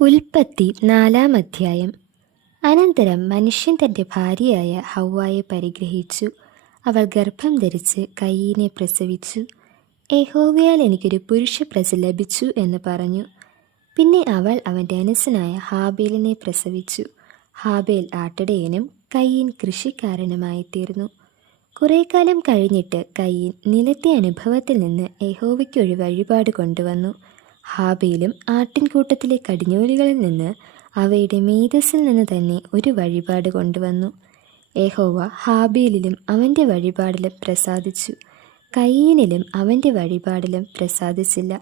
ഉൽപ്പത്തി 4-ാം അധ്യായം. അനന്തരം മനുഷ്യൻ തൻ്റെ ഭാര്യയായ ഹവ്വായെ പരിഗ്രഹിച്ചു. അവൾ ഗർഭം ധരിച്ച് കയീനെ പ്രസവിച്ചു. യഹോവയാൽ എനിക്കൊരു പുരുഷപ്രജ ലഭിച്ചു എന്ന് പറഞ്ഞു. പിന്നെ അവൾ അവൻ്റെ അനുജനായ ഹാബേലിനെ പ്രസവിച്ചു. ഹാബേൽ ആട്ടിടയനും കയീൻ കൃഷിക്കാരനുമായിത്തീർന്നു. കുറേ കാലം കഴിഞ്ഞിട്ട് കയീൻ നിലത്തെ അനുഭവത്തിൽ നിന്ന് യഹോവയ്ക്കൊരു വഴിപാട് കൊണ്ടുവന്നു. ഹാബേലും ആട്ടിൻകൂട്ടത്തിലെ കടിഞ്ഞൂലുകളിൽ നിന്ന് അവയുടെ മേധസ്സിൽ നിന്ന് തന്നെ ഒരു വഴിപാട് കൊണ്ടുവന്നു. യഹോവ ഹാബേലിലും അവൻ്റെ വഴിപാടിലും പ്രസാദിച്ചു, കയീനിലും അവൻ്റെ വഴിപാടിലും പ്രസാദിച്ചില്ല.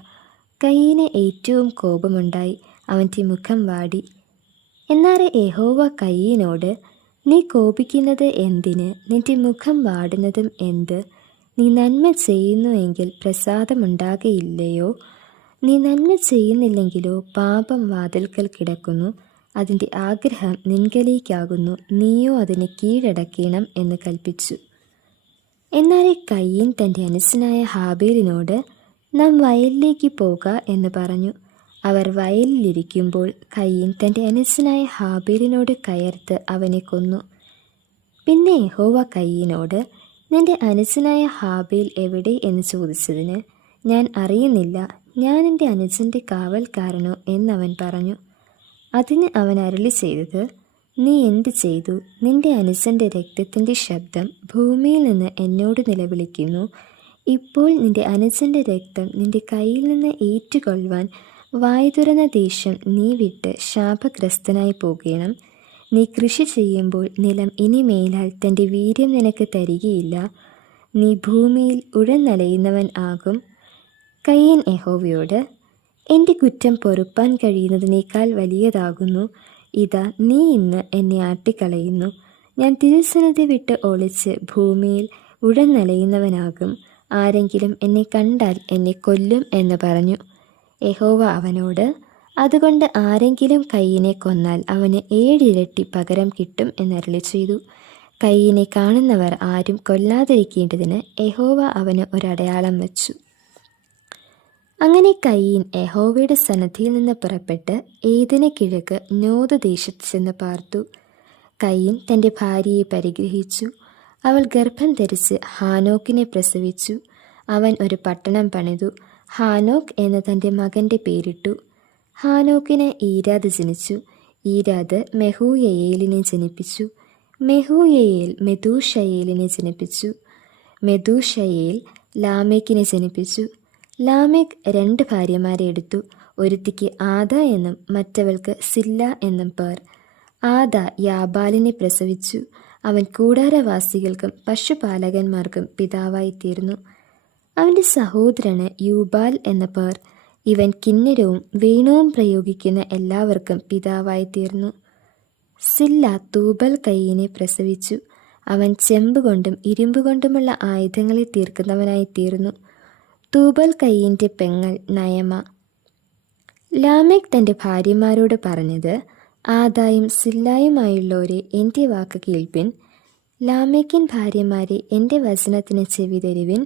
കയീന് ഏറ്റവും കോപമുണ്ടായി, അവൻ്റെ മുഖം വാടി. എന്നാൽ യഹോവ കയീനോട്, നീ കോപിക്കുന്നത് എന്തിന്? നിന്റെ മുഖം വാടുന്നതും എന്ത്? നീ നന്മ ചെയ്യുന്നുവെങ്കിൽ പ്രസാദമുണ്ടാകയില്ലയോ? നീ നന്മ ചെയ്യുന്നില്ലെങ്കിലോ പാപം വാതിൽക്കൽ കിടക്കുന്നു, അതിൻ്റെ ആഗ്രഹം നിൻകലേക്കാകുന്നു, നീയോ അതിനെ കീഴടക്കണം എന്ന് കൽപ്പിച്ചു. എന്നാൽ കയീൻ തൻ്റെ അനുജനായ ഹാബേലിനോട്, നാം വയലിലേക്ക് പോക എന്ന് പറഞ്ഞു. അവർ വയലിലിരിക്കുമ്പോൾ കയീൻ തൻ്റെ അനുജനായ ഹാബേലിനോട് കയർത്ത് അവനെ കൊന്നു. പിന്നെ യഹോവ കയീനോട്, നിന്റെ അനുജനായ ഹാബേൽ എവിടെ എന്ന് ചോദിച്ചതിന്, ഞാൻ അറിയുന്നില്ല, ഞാൻ എൻ്റെ അനുജൻ്റെ കാവൽക്കാരനോ എന്നവൻ പറഞ്ഞു. അതിന് അവൻ അരുളി ചെയ്തത്, നീ എന്ത് ചെയ്തു? നിന്റെ അനുജൻ്റെ രക്തത്തിൻ്റെ ശബ്ദം ഭൂമിയിൽ നിന്ന് എന്നോട് നിലവിളിക്കുന്നു. ഇപ്പോൾ നിന്റെ അനുജൻ്റെ രക്തം നിന്റെ കയ്യിൽ നിന്ന് ഏറ്റുകൊള്ളുവാൻ വായ് തുറന്ന ദേശം നീ വിട്ട് ശാപഗ്രസ്തനായി പോകണം. നീ കൃഷി ചെയ്യുമ്പോൾ നിലം ഇനിമേലാൽ തൻ്റെ വീര്യം നിനക്ക് തരികയില്ല. നീ ഭൂമിയിൽ ഉഴന്നലയുന്നവൻ ആകും. കയീൻ യഹോവയോട്, എൻ്റെ കുറ്റം പൊറുപ്പാൻ കഴിയുന്നതിനേക്കാൾ വലിയതാകുന്നു. ഇതാ, നീ ഇന്ന് എന്നെ ആട്ടിക്കളയുന്നു. ഞാൻ തിരുസന്നിധി വിട്ട് ഒളിച്ച് ഭൂമിയിൽ ഉഴന്നലയുന്നവനാകും. ആരെങ്കിലും എന്നെ കണ്ടാൽ എന്നെ കൊല്ലും എന്ന് പറഞ്ഞു. യഹോവ അവനോട്, അതുകൊണ്ട് ആരെങ്കിലും കയീനെ കൊന്നാൽ അവന് 7 ഇരട്ടി പകരം കിട്ടും എന്നരുളി ചെയ്തു. കയീനെ കാണുന്നവർ ആരും കൊല്ലാതിരിക്കേണ്ടതിന് യഹോവ അവന് ഒരടയാളം വച്ചു. അങ്ങനെ കയീൻ യഹോവയുടെ സന്നിധിയിൽ നിന്ന് പുറപ്പെട്ട് ഏദെന് കിഴക്ക് നോദ് ദേശത്ത് ചെന്ന് പാർത്തു. കയീൻ തൻ്റെ ഭാര്യയെ പരിഗ്രഹിച്ചു. അവൾ ഗർഭം ധരിച്ച് ഹാനോക്കിനെ പ്രസവിച്ചു. അവൻ ഒരു പട്ടണം പണിതു, ഹാനോക്ക് എന്ന് തൻ്റെ മകൻ്റെ പേരിട്ടു. ഹാനോക്കിന് ഈരാദ് ജനിച്ചു. ഈരാദ് മെഹൂയയേലിനെ ജനിപ്പിച്ചു. മെഹൂയയേൽ മെതൂഷയേലിനെ ജനിപ്പിച്ചു. മെതൂഷയേൽ ലാമേക്കിനെ ജനിപ്പിച്ചു. ലാമേക്ക് 2 ഭാര്യമാരെ എടുത്തു. ഒരുത്തിക്ക് ആദ എന്നും മറ്റവൾക്ക് സില്ല എന്നും പേർ. ആദ യാബാലിനെ പ്രസവിച്ചു. അവൻ കൂടാരവാസികൾക്കും പശുപാലകന്മാർക്കും പിതാവായിത്തീർന്നു. അവൻ്റെ സഹോദരന് യൂബാൽ എന്ന പേർ. ഇവൻ കിന്നരവും വേണുവും പ്രയോഗിക്കുന്ന എല്ലാവർക്കും പിതാവായിത്തീർന്നു. സില്ല തൂബൽ കയീനെ പ്രസവിച്ചു. അവൻ ചെമ്പ് കൊണ്ടും ഇരുമ്പ് കൊണ്ടുമുള്ള ആയുധങ്ങളെ തീർക്കുന്നവനായിത്തീർന്നു. തൂബൽ കയീൻ്റെ പെങ്ങൾ നയമ. ലാമേക്ക് തൻ്റെ ഭാര്യമാരോട് പറഞ്ഞത്, ആദായും സില്ലായുമായുള്ളവരെ എൻ്റെ വാക്ക് കേൾപ്പിൻ. ലാമേക്കിൻ ഭാര്യമാരെ എൻ്റെ വചനത്തിന് ചെവി തരുവിൻ.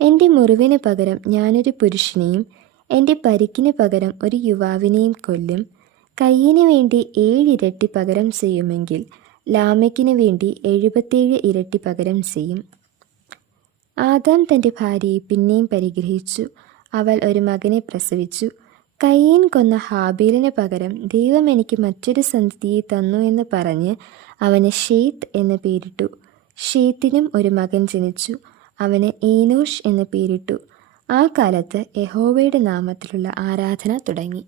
എൻ്റെ മുറിവിന് പകരം ഞാനൊരു പുരുഷനെയും എൻ്റെ പരിക്കിന് പകരം ഒരു യുവാവിനെയും കൊല്ലും. കയീന് വേണ്ടി 7 ഇരട്ടി പകരം ചെയ്യുമെങ്കിൽ ലാമേക്കിന് വേണ്ടി 77 ഇരട്ടി പകരം ചെയ്യും. ആദാം തൻ്റെ ഭാര്യയെ പിന്നെയും പരിഗ്രഹിച്ചു. അവൾ ഒരു മകനെ പ്രസവിച്ചു. കയീൻ കൊന്ന ഹാബേലിന് പകരം ദൈവം എനിക്ക് മറ്റൊരു സന്തതിയെ തന്നു എന്ന് പറഞ്ഞ് അവന് ഷേത്ത് എന്ന് പേരിട്ടു. ഷേത്തിനും ഒരു മകൻ ജനിച്ചു. അവന് ഏനോഷ് എന്ന് പേരിട്ടു. ആ കാലത്ത് യഹോവയുടെ നാമത്തിലുള്ള ആരാധന തുടങ്ങി.